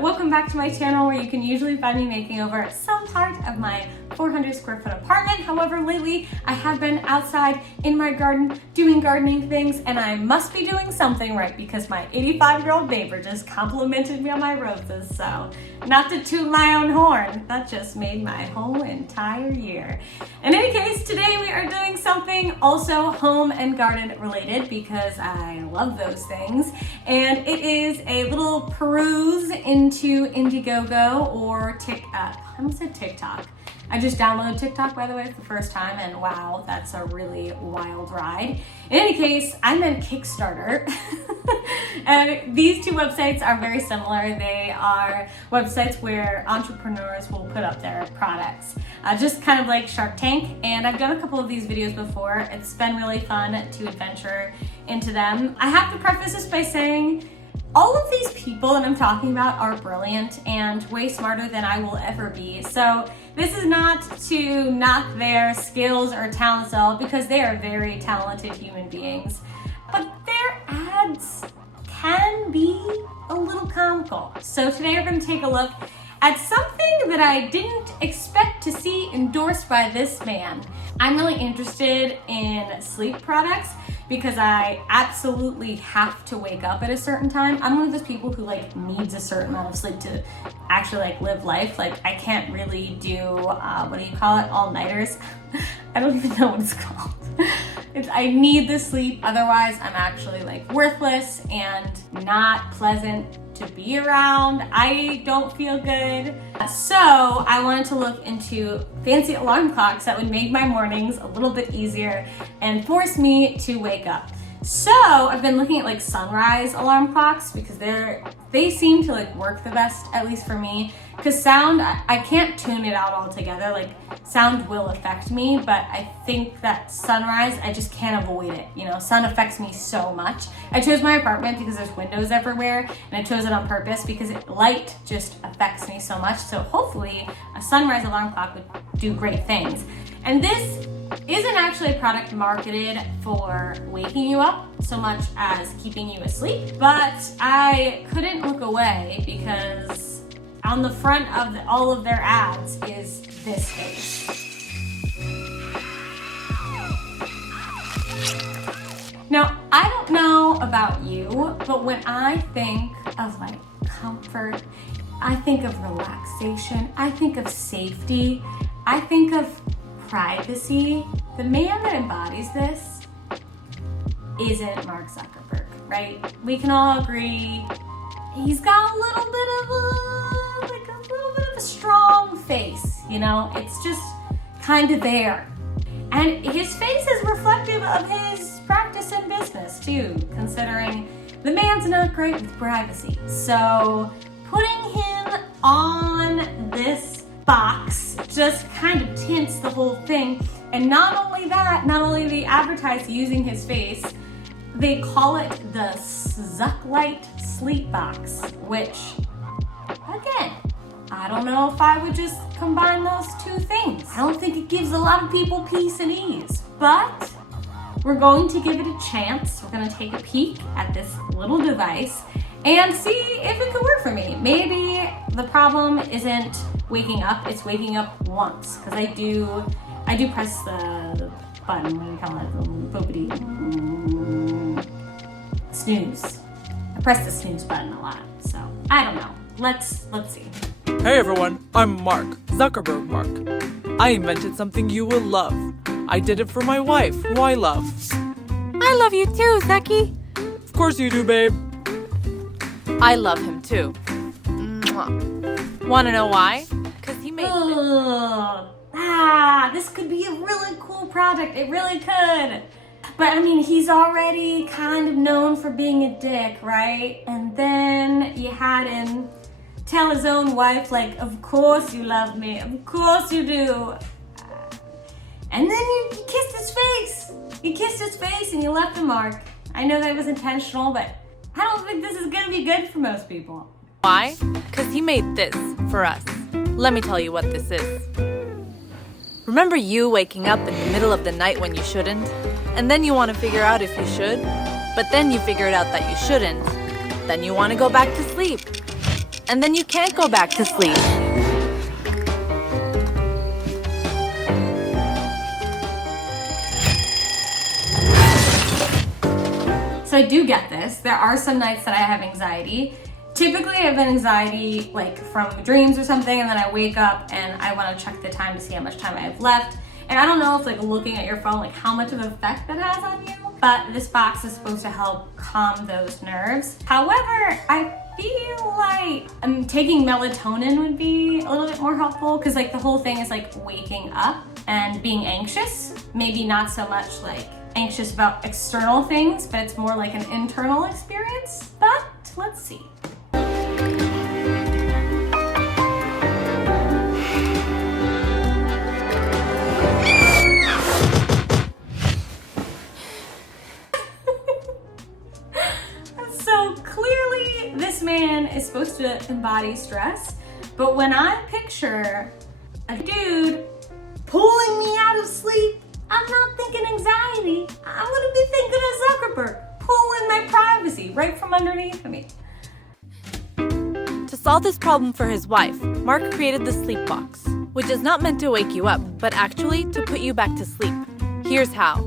Welcome back to my channel where you can usually find me making over some part of my 400 square foot apartment. However, lately I have been outside in my garden doing gardening things, and I must be doing something right because my 85-year-old neighbor just complimented me on my roses. So not to toot my own horn, that just made my whole entire year. In any case, today we are doing something also home and garden related because I love those things. And it is a little peruse into Indiegogo or I almost said TikTok. I just downloaded TikTok, by the way, for the first time, and wow, that's a really wild ride. In any case, I meant Kickstarter. And these two websites are very similar. They are websites where entrepreneurs will put up their products, just kind of like Shark Tank. And I've done a couple of these videos before. It's been really fun to adventure into them. I have to preface this by saying, all of these people that I'm talking about are brilliant and way smarter than I will ever be. So this is not to knock their skills or talents at all, because they are very talented human beings. But their ads can be a little comical. So today we're going to take a look at something that I didn't expect to see endorsed by this man. I'm really interested in sleep products because I absolutely have to wake up at a certain time. I'm one of those people who needs a certain amount of sleep to actually live life. I can't really do, what do you call it? All-nighters. I don't even know what it's called. I need the sleep, otherwise I'm actually worthless and not pleasant to be around. I don't feel good. So I wanted to look into fancy alarm clocks that would make my mornings a little bit easier and force me to wake up. So I've been looking at sunrise alarm clocks because they seem to work the best, at least for me. Because sound, I can't tune it out altogether. Sound will affect me, but I think that sunrise, I just can't avoid it. Sun affects me so much. I chose my apartment because there's windows everywhere, and I chose it on purpose because light just affects me so much. So hopefully a sunrise alarm clock would do great things. And this isn't actually a product marketed for waking you up so much as keeping you asleep, but I couldn't look away because on the front of all of their ads is this face. Now, I don't know about you, but when I think of comfort, I think of relaxation, I think of safety, I think of privacy. The man that embodies this isn't Mark Zuckerberg, right? We can all agree he's got a little bit of a strong face, it's just kind of there. And his face is reflective of his practice in business too, considering the man's not great with privacy. So putting him on this box just kind of tints the whole thing. And not only that, not only do they advertise using his face, they call it the Zucklight Sleep Box, which, again, I don't know if I would just combine those two things. I don't think it gives a lot of people peace and ease, but we're going to give it a chance. We're going to take a peek at this little device and see if it could work for me. Maybe the problem isn't waking up, it's waking up once, because I do press the button, what do you call it, snooze. I press the snooze button a lot, so I don't know. Let's see. Hey everyone, I'm Mark, Zuckerberg Mark. I invented something you will love. I did it for my wife, who I love. I love you too, Zucky. Of course you do, babe. I love him too. Mwah. Wanna know why? Because he made this could be a really cool product. It really could. But I mean, he's already kind of known for being a dick, right? And then you had him tell his own wife, of course you love me, of course you do. And then you kissed his face. You kissed his face and you left a mark. I know that was intentional, but I don't think this is gonna be good for most people. Why? Because he made this for us. Let me tell you what this is. Remember you waking up in the middle of the night when you shouldn't? And then you want to figure out if you should, but then you figured out that you shouldn't. Then you want to go back to sleep. and then you can't go back to sleep. So I do get this. There are some nights that I have anxiety. Typically I have anxiety like from dreams or something, and then I wake up and I want to check the time to see how much time I have left. And I don't know if like looking at your phone, like how much of an effect that has on you, but this box is supposed to help calm those nerves. However, I feel like taking melatonin would be a little bit more helpful, because like the whole thing is like waking up and being anxious. Maybe not so much like anxious about external things, but it's more like an internal experience. But let's see. So clearly this man is supposed to embody stress, but when I picture a dude pulling me out of sleep, I'm not thinking anxiety. I'm gonna be thinking of Zuckerberg pulling my privacy right from underneath me. To solve this problem for his wife, Mark created the sleep box, which is not meant to wake you up, but actually to put you back to sleep. Here's how.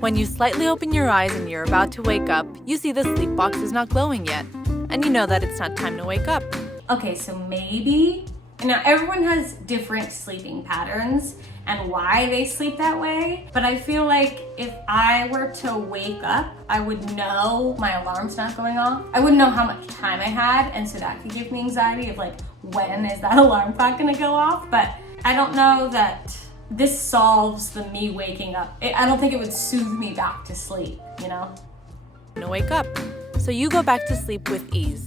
When you slightly open your eyes and you're about to wake up, you see the sleep box is not glowing yet, and you know that it's not time to wake up. Okay, so maybe, now everyone has different sleeping patterns and why they sleep that way, but I feel like if I were to wake up, I would know my alarm's not going off. I wouldn't know how much time I had, and so that could give me anxiety of like, when is that alarm clock gonna go off? But I don't know that this solves the me waking up. I don't think it would soothe me back to sleep, you know? To wake up, so you go back to sleep with ease.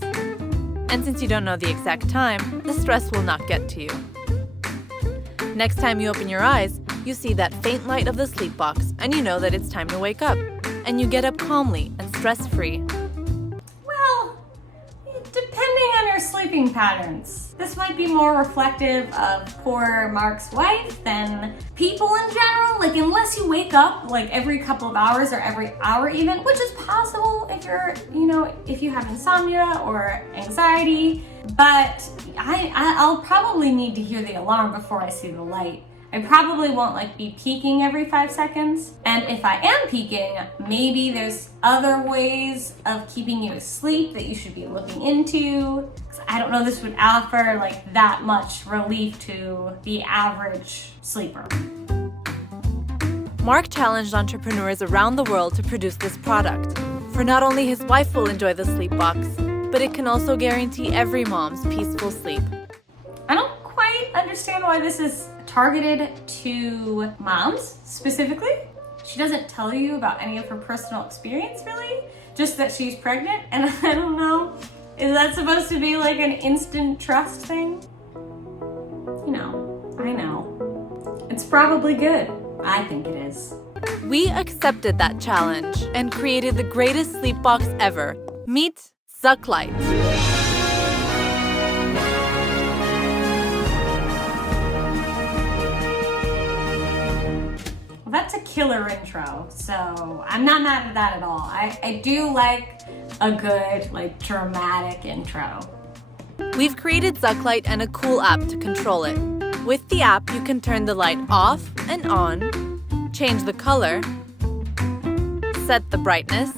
And since you don't know the exact time, the stress will not get to you. Next time you open your eyes, you see that faint light of the sleep box, and you know that it's time to wake up. And you get up calmly and stress-free. Well, depending on your sleeping patterns, this might be more reflective of poor Mark's wife than people in general. Like, unless you wake up like every couple of hours or every hour even, which is possible if you're, if you have insomnia or anxiety, but I'll probably need to hear the alarm before I see the light. I probably won't like be peeking every 5 seconds. And if I am peeking, maybe there's other ways of keeping you asleep that you should be looking into. I don't know this would offer like that much relief to the average sleeper. Mark challenged entrepreneurs around the world to produce this product. For not only his wife will enjoy the sleep box, but it can also guarantee every mom's peaceful sleep. I don't quite understand why this is targeted to moms specifically. She doesn't tell you about any of her personal experience really, just that she's pregnant, and I don't know, is that supposed to be like an instant trust thing? I know. It's probably good. I think it is. We accepted that challenge and created the greatest sleep box ever. Meet Zucklight. Well, that's a killer intro, so I'm not mad at that at all. I do like a good, like, dramatic intro. We've created Zucklight and a cool app to control it. With the app, you can turn the light off and on, change the color, set the brightness,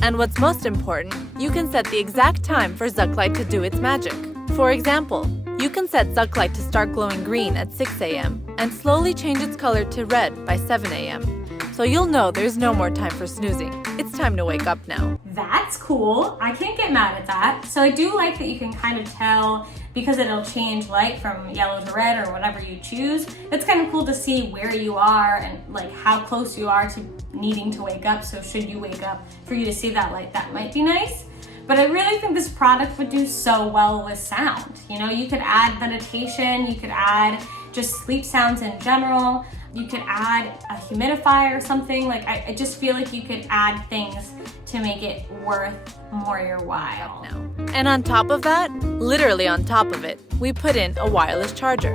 and what's most important, you can set the exact time for Zucklight to do its magic. For example, you can set Zucklight to start glowing green at 6 a.m. and slowly change its color to red by 7 a.m. So you'll know there's no more time for snoozing. It's time to wake up now. That's cool. I can't get mad at that. So I do like that you can kind of tell, because it'll change light from yellow to red or whatever you choose. It's kind of cool to see where you are and like how close you are to needing to wake up. So should you wake up, for you to see that light, that might be nice. But I really think this product would do so well with sound. You could add meditation, you could add just sleep sounds in general. You could add a humidifier or something. Like, I just feel like you could add things to make it worth more your while. Now. And on top of that, literally on top of it, we put in a wireless charger.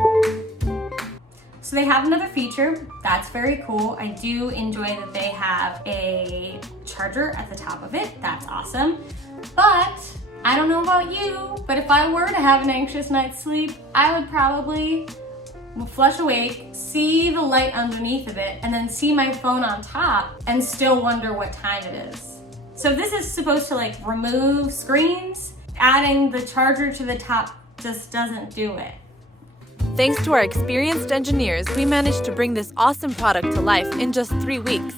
So they have another feature. That's very cool. I do enjoy that they have a charger at the top of it. That's awesome. But I don't know about you, but if I were to have an anxious night's sleep, I would probably flush awake, see the light underneath of it, and then see my phone on top and still wonder what time it is. So this is supposed to like remove screens. Adding the charger to the top just doesn't do it. Thanks to our experienced engineers, we managed to bring this awesome product to life in just 3 weeks.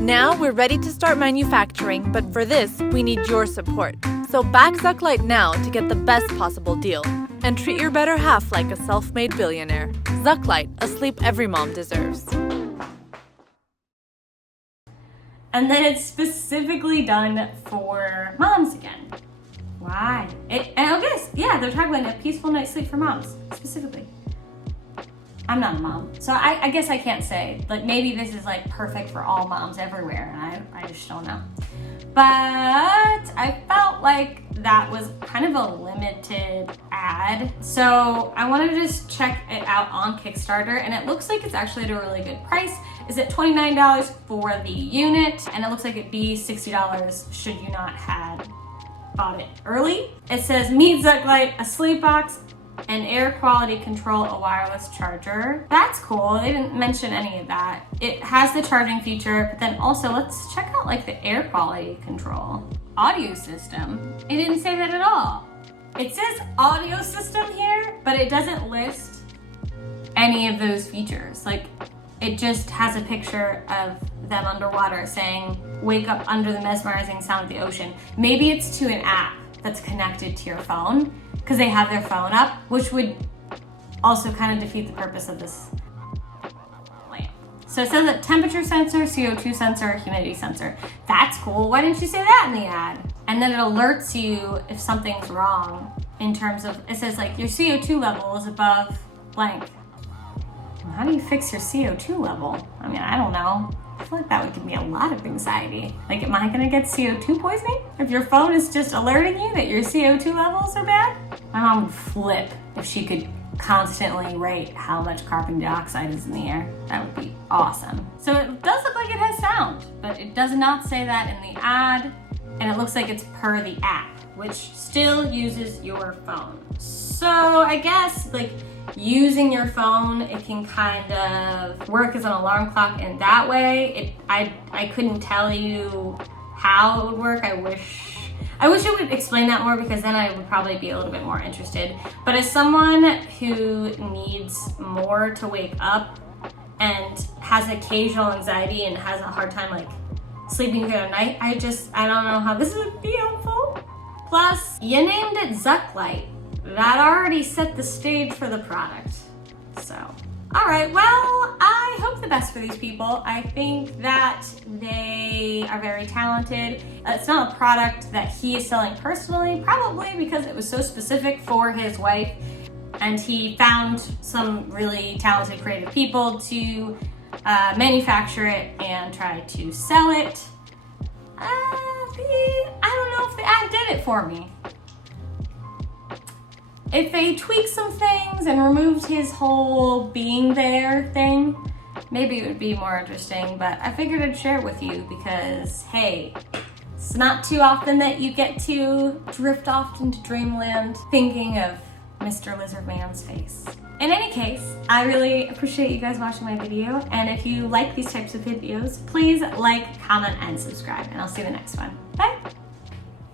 Now we're ready to start manufacturing, but for this, we need your support. So back Zuckerburg now to get the best possible deal. And treat your better half like a self-made billionaire. Zuckerburg, a sleep every mom deserves. And then it's specifically done for moms again. Why? And I guess, yeah, they're talking about a peaceful night's sleep for moms, specifically. I'm not a mom, so I guess I can't say. Like, maybe this is like perfect for all moms everywhere, and I just don't know. But I felt like that was kind of a limited ad. So I wanted to just check it out on Kickstarter, and it looks like it's actually at a really good price. It's at $29 for the unit, and it looks like it'd be $60 should you not have bought it early. It says, meet Zuckerburg, a sleep box, and air quality control, a wireless charger. That's cool. They didn't mention any of that. It has the charging feature, but then also let's check out like the air quality control. Audio system. It didn't say that at all. It says audio system here, but it doesn't list any of those features. Like, it just has a picture of them underwater saying, wake up under the mesmerizing sound of the ocean. Maybe it's to an app that's connected to your phone, because they have their phone up, which would also kind of defeat the purpose of this lamp. So it says that temperature sensor, CO2 sensor, humidity sensor. That's cool. Why didn't you say that in the ad? And then it alerts you if something's wrong in terms of, it says like your CO2 level is above blank. How do you fix your CO2 level? I mean, I don't know. I feel like that would give me a lot of anxiety. Like, am I gonna get CO2 poisoning? If your phone is just alerting you that your CO2 levels are bad? My mom would flip if she could constantly rate how much carbon dioxide is in the air. That would be awesome. So it does look like it has sound, but it does not say that in the ad, and it looks like it's per the app, which still uses your phone. So I guess, like, using your phone, it can kind of work as an alarm clock in that way. I couldn't tell you how it would work. I wish it would explain that more, because then I would probably be a little bit more interested. But as someone who needs more to wake up and has occasional anxiety and has a hard time like sleeping through the night, I don't know how this would be helpful. Plus, you named it Zuckerburg. That already set the stage for the product. So, all right, well, I hope the best for these people. I think that they are very talented. It's not a product that he is selling personally, probably because it was so specific for his wife, and he found some really talented, creative people to manufacture it and try to sell it. I don't know if the ad did it for me. If they tweaked some things and removed his whole being there thing, maybe it would be more interesting, but I figured I'd share it with you because, hey, it's not too often that you get to drift off into dreamland thinking of Mr. Lizard Man's face. In any case, I really appreciate you guys watching my video, and if you like these types of videos, please like, comment, and subscribe, and I'll see you in the next one. Bye!